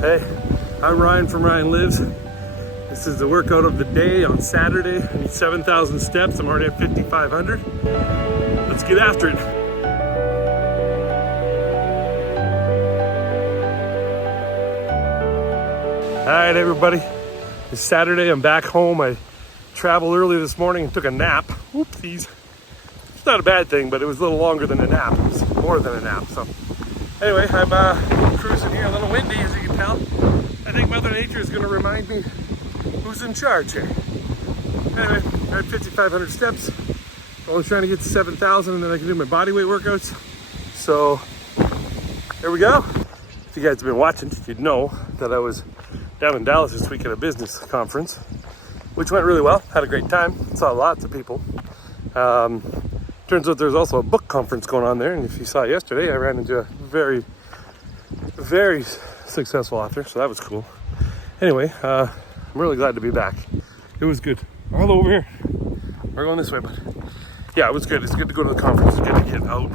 Hey, I'm Ryan from Ryan Lives. This is the workout of the day on Saturday. I need 7,000 steps. I'm already at 5,500. Let's get after it. All right, everybody. It's Saturday. I'm back home. I traveled early this morning and took a nap. Oopsies. It's not a bad thing, but it was a little longer than a nap. It was more than a nap. So anyway, I'm cruising here, a little windy as you can tell. I think Mother Nature is going to remind me who's in charge here. Anyway, I had 5,500 steps. I'm only trying to get to 7,000 and then I can do my body weight workouts. So there we go. If you guys have been watching, you'd know that I was down in Dallas this week at a business conference, which went really well. Had a great time. Saw lots of people. Turns out there's also a book conference going on there, and if you saw yesterday, I ran into a very, very successful author, so that was cool. Anyway, I'm really glad to be back. It was good. All over here. We're going this way, but yeah, it was good. It's good to go to the conference. It's good to get out,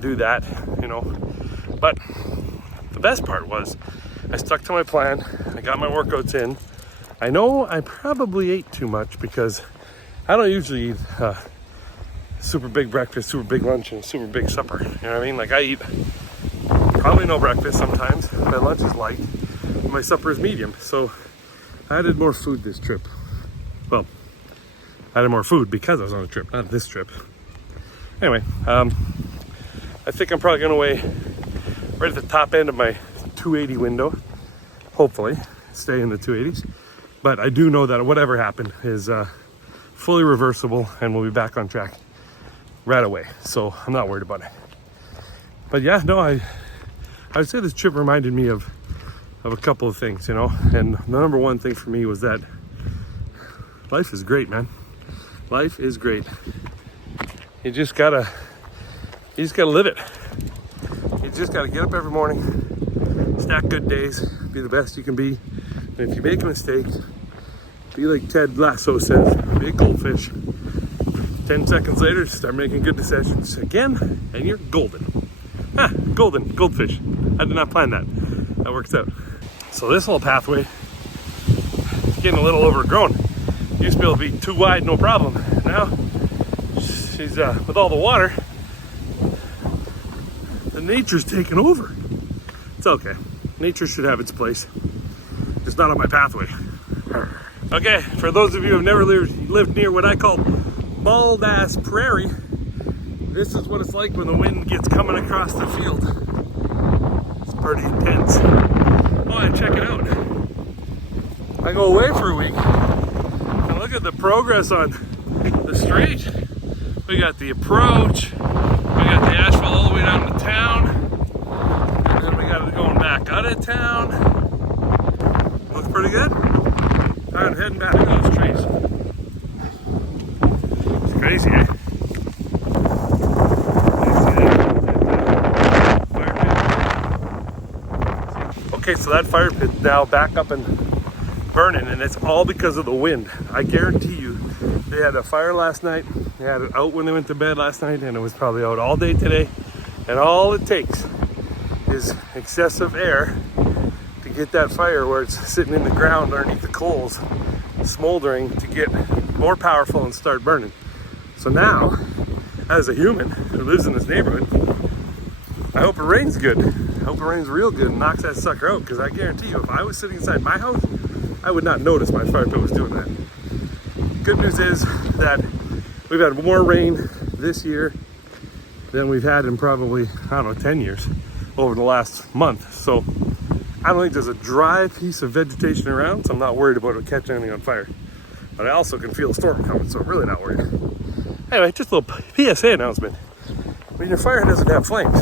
do that, you know. But the best part was I stuck to my plan. I got my workouts in. I know I probably ate too much because I don't usually eat super big breakfast, super big lunch, and super big supper. You know what I mean? Like I eat probably no breakfast sometimes. My lunch is light. My supper is medium. So I added more food this trip. Well, I added more food because I was on a trip, not this trip. Anyway, I think I'm probably gonna weigh right at the top end of my 280 window. Hopefully, stay in the 280s. But I do know that whatever happened is fully reversible and we'll be back on track right away. So I'm not worried about it. But yeah, no, I would say this trip reminded me of a couple of things, you know. And the number one thing for me was that life is great, man. Life is great. You just gotta live it. You just gotta get up every morning, stack good days, be the best you can be. And if you make a mistake, be like Ted Lasso says, be a goldfish. 10 seconds later, start making good decisions again, and you're golden. Golden, goldfish. I did not plan that. That works out. So this little pathway is getting a little overgrown. Used to be able to be too wide, no problem. Now, she's with all the water, the nature's taken over. It's okay. Nature should have its place. Just not on my pathway. Okay, for those of you who have never lived near what I call bald ass prairie, this is what it's like when the wind gets coming across the field. It's pretty intense. Oh, and check it out. I go away for a week and look at the progress on the straight. We got the approach, we got the asphalt all the way down to town, and then we got it going back out of town. Looks pretty good. I'm heading back to those trees. It's crazy, eh? Okay, so that fire pit's now back up and burning, and it's all because of the wind. I guarantee you, they had a fire last night. They had it out when they went to bed last night, and it was probably out all day today. And all it takes is excessive air to get that fire where it's sitting in the ground underneath the coals, smoldering, to get more powerful and start burning. So now, as a human who lives in this neighborhood, I hope it rains good. I hope it rains real good and knocks that sucker out, because I guarantee you, if I was sitting inside my house, I would not notice my fire pit was doing that. Good news is that we've had more rain this year than we've had in probably, 10 years over the last month. So I don't think there's a dry piece of vegetation around, so I'm not worried about it catching anything on fire. But I also can feel a storm coming, so I'm really not worried. Anyway, just a little PSA announcement. When your fire doesn't have flames,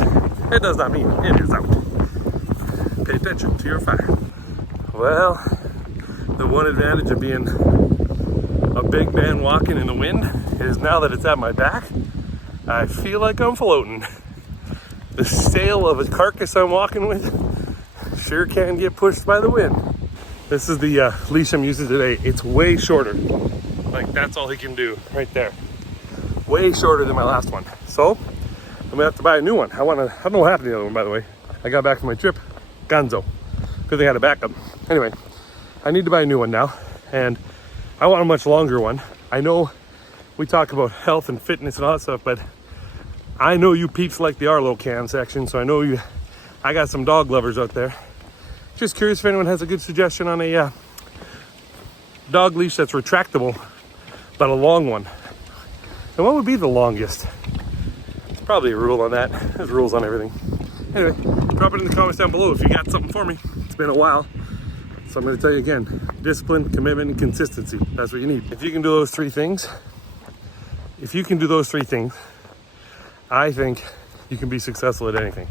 it does not mean it is out. Pay attention to your fire. Well, the one advantage of being a big man walking in the wind is now that it's at my back, I feel like I'm floating. The sail of a carcass I'm walking with sure can get pushed by the wind. This is the leash I'm using today. It's way shorter. Like, that's all he can do right there. Way shorter than my last one. So I'm gonna have to buy a new one. I don't know what happened to the other one, by the way. I got back from my trip, gonzo. Good thing I had a backup. Anyway, I need to buy a new one now, and I want a much longer one. I know we talk about health and fitness and all that stuff, but I know you peeps like the Arlo Cam section, so I got some dog lovers out there. Just curious if anyone has a good suggestion on a dog leash that's retractable, but a long one. And what would be the longest? There's probably a rule on that. There's rules on everything. Anyway, drop it in the comments down below if you got something for me. It's been a while. So I'm going to tell you again, discipline, commitment, and consistency. That's what you need. If you can do those three things, I think you can be successful at anything.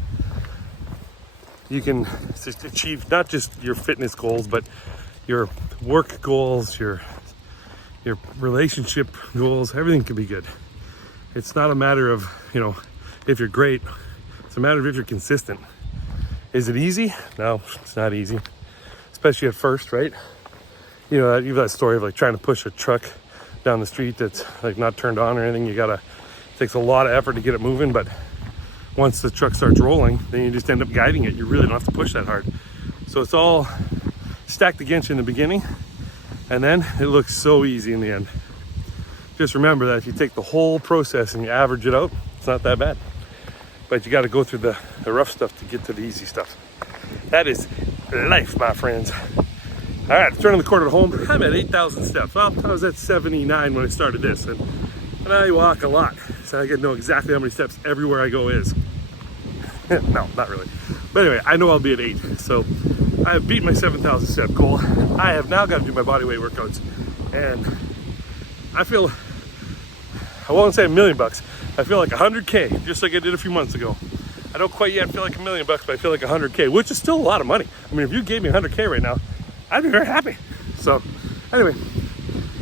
You can achieve not just your fitness goals, but your work goals, your relationship goals. Everything can be good. It's not a matter of, if you're great. It's a matter of if you're consistent. Is it easy? No, it's not easy. Especially at first, right? You have that story of like trying to push a truck down the street that's like not turned on or anything. It takes a lot of effort to get it moving, but once the truck starts rolling, then you just end up guiding it. You really don't have to push that hard. So it's all stacked against you in the beginning, and then it looks so easy in the end. Just remember that if you take the whole process and you average it out, it's not that bad. But you got to go through the rough stuff to get to the easy stuff. That is life, my friends. All right, turning the corner at home. I'm at 8,000 steps. Well, I was at 79 when I started this, and I walk a lot, so I get to know exactly how many steps everywhere I go is. No, not really. But anyway, I know I'll be at 8, so I have beat my 7,000 step goal. I have now got to do my body weight workouts, and I won't say $1 million. I feel like 100K, just like I did a few months ago. I don't quite yet feel like $1 million, but I feel like 100K, which is still a lot of money. I mean, if you gave me 100K right now, I'd be very happy. So anyway,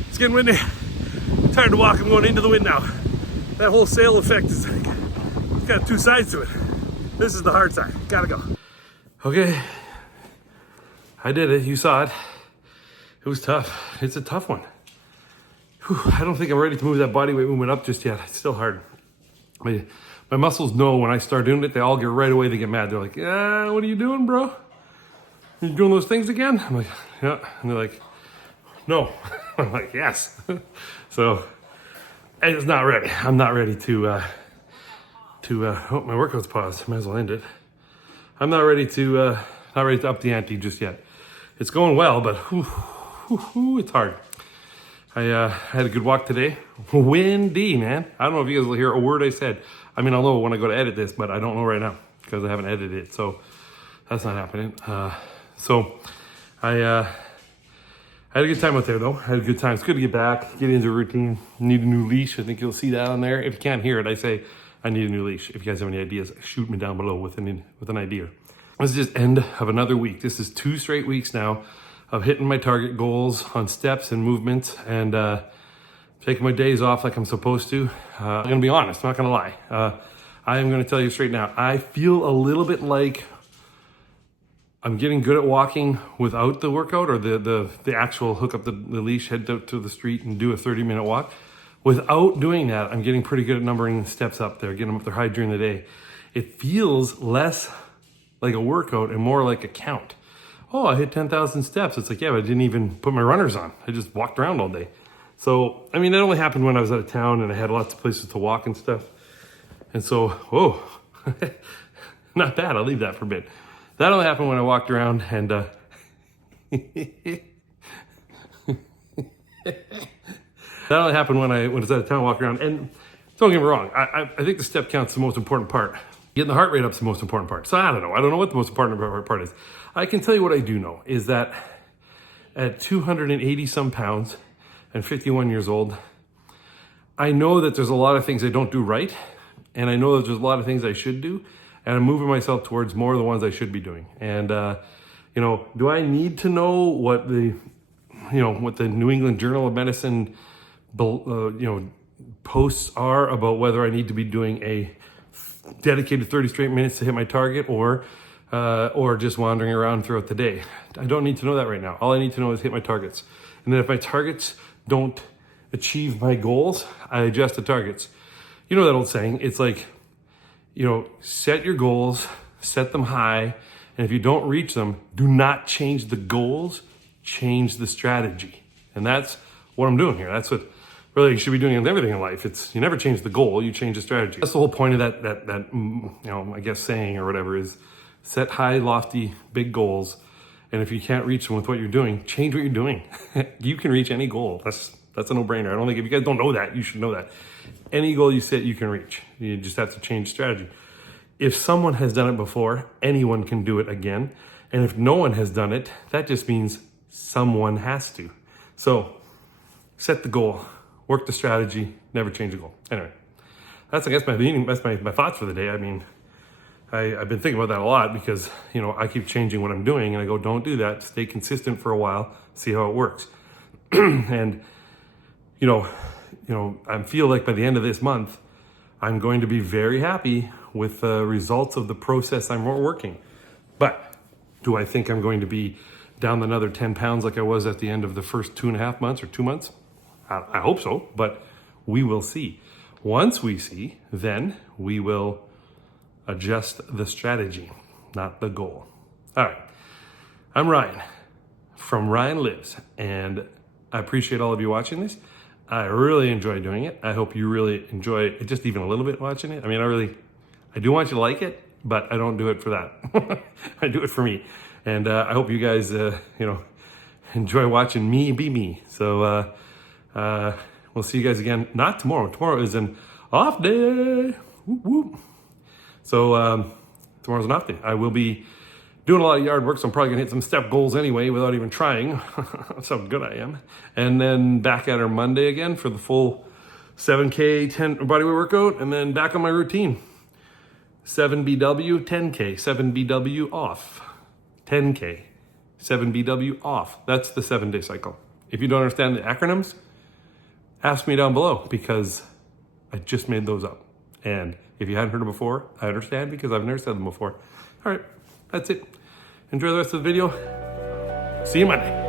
it's getting windy. Tired to walk. I'm going into the wind now. That whole sail effect it's got two sides to it. This is the hard side. Gotta go. Okay, I did it. You saw it. It was tough. It's a tough one. Whew, I don't think I'm ready to move that body weight movement up just yet. It's still hard. My muscles know when I start doing it, they all get right away. They get mad. They're like, what are you doing, bro? You doing those things again? I'm like, yeah. And they're like, no. I'm like, yes. So it's not ready. I'm not ready to my workout's paused. Might as well end it. I'm not ready to up the ante just yet. It's going well, but it's hard. I had a good walk today. Windy, man. I don't know if you guys will hear a word I said. I mean, I'll know when I go to edit this, but I don't know right now because I haven't edited it. So that's not happening. So I had a good time out there though. I had a good time. It's good to get back, get into a routine. Need a new leash. I think you'll see that on there. If you can't hear it, I say I need a new leash. If you guys have any ideas, shoot me down below with an idea. This is just end of another week. This is 2 straight weeks now of hitting my target goals on steps and movements and taking my days off like I'm supposed to. I'm gonna be honest, I'm not gonna lie. I am gonna tell you straight now, I feel a little bit like I'm getting good at walking without the workout or the actual hook up the leash, head out to the street and do a 30-minute walk. Without doing that, I'm getting pretty good at numbering steps up there, getting them up there high during the day. It feels less like a workout and more like a count. Oh, I hit 10,000 steps. It's like, yeah, but I didn't even put my runners on. I just walked around all day. So, I mean, that only happened when I was out of town and I had lots of places to walk and stuff. And so, whoa, not bad. I'll leave that for a bit. That only happened when I walked around and that only happened when I was out of town, walking around. And don't get me wrong, I think the step count's the most important part. Getting the heart rate up's the most important part. So I don't know. I don't know what the most important part is. I can tell you what I do know is that at 280 some pounds and 51 years old, I know that there's a lot of things I don't do right. And I know that there's a lot of things I should do. And I'm moving myself towards more of the ones I should be doing. And, do I need to know what the New England Journal of Medicine, posts are about whether I need to be doing a dedicated 30 straight minutes to hit my target or just wandering around throughout the day? I don't need to know that right now. All I need to know is hit my targets. And then if my targets don't achieve my goals, I adjust the targets. You know that old saying, it's like, set your goals, set them high, And if you don't reach them, do not change the goals, change the strategy. And that's what I'm doing here. That's what really you should be doing with everything in life. It's you never change the goal, you change the strategy. That's the whole point of that I guess saying or whatever is set high, lofty, big goals. And if you can't reach them with what you're doing, change what you're doing. You can reach any goal. That's a no-brainer. I don't think if you guys don't know that, you should know that. Any goal you set, you can reach. You just have to change strategy. If someone has done it before, anyone can do it again. And if no one has done it, that just means someone has to. So set the goal, work the strategy, never change the goal. Anyway, that's I guess my thoughts for the day. I mean, I've been thinking about that a lot because, I keep changing what I'm doing and I go, don't do that. Stay consistent for a while, see how it works. And, I feel like by the end of this month, I'm going to be very happy with the results of the process I'm working. But do I think I'm going to be down another 10 pounds like I was at the end of the first 2.5 months or 2 months? I hope so, but we will see. Once we see, then we will adjust the strategy, not the goal. All right. I'm Ryan from Ryan Lives, and I appreciate all of you watching this. I really enjoy doing it. I hope you really enjoy it, just even a little bit watching it. I mean, I do want you to like it, but I don't do it for that. I do it for me. And I hope you guys, enjoy watching me be me. So we'll see you guys again. Not tomorrow. Tomorrow is an off day. Whoop, whoop. So tomorrow's an off day. I will be doing a lot of yard work, so I'm probably gonna hit some step goals anyway without even trying. That's how good I am. And then back at her Monday again for the full 7K 10 bodyweight workout, and then back on my routine. 7BW 10K, 7BW off, 10K, 7BW off. That's the 7-day cycle. If you don't understand the acronyms, ask me down below because I just made those up. And if you hadn't heard them before, I understand because I've never said them before. All right, that's it. Enjoy the rest of the video. See you Monday.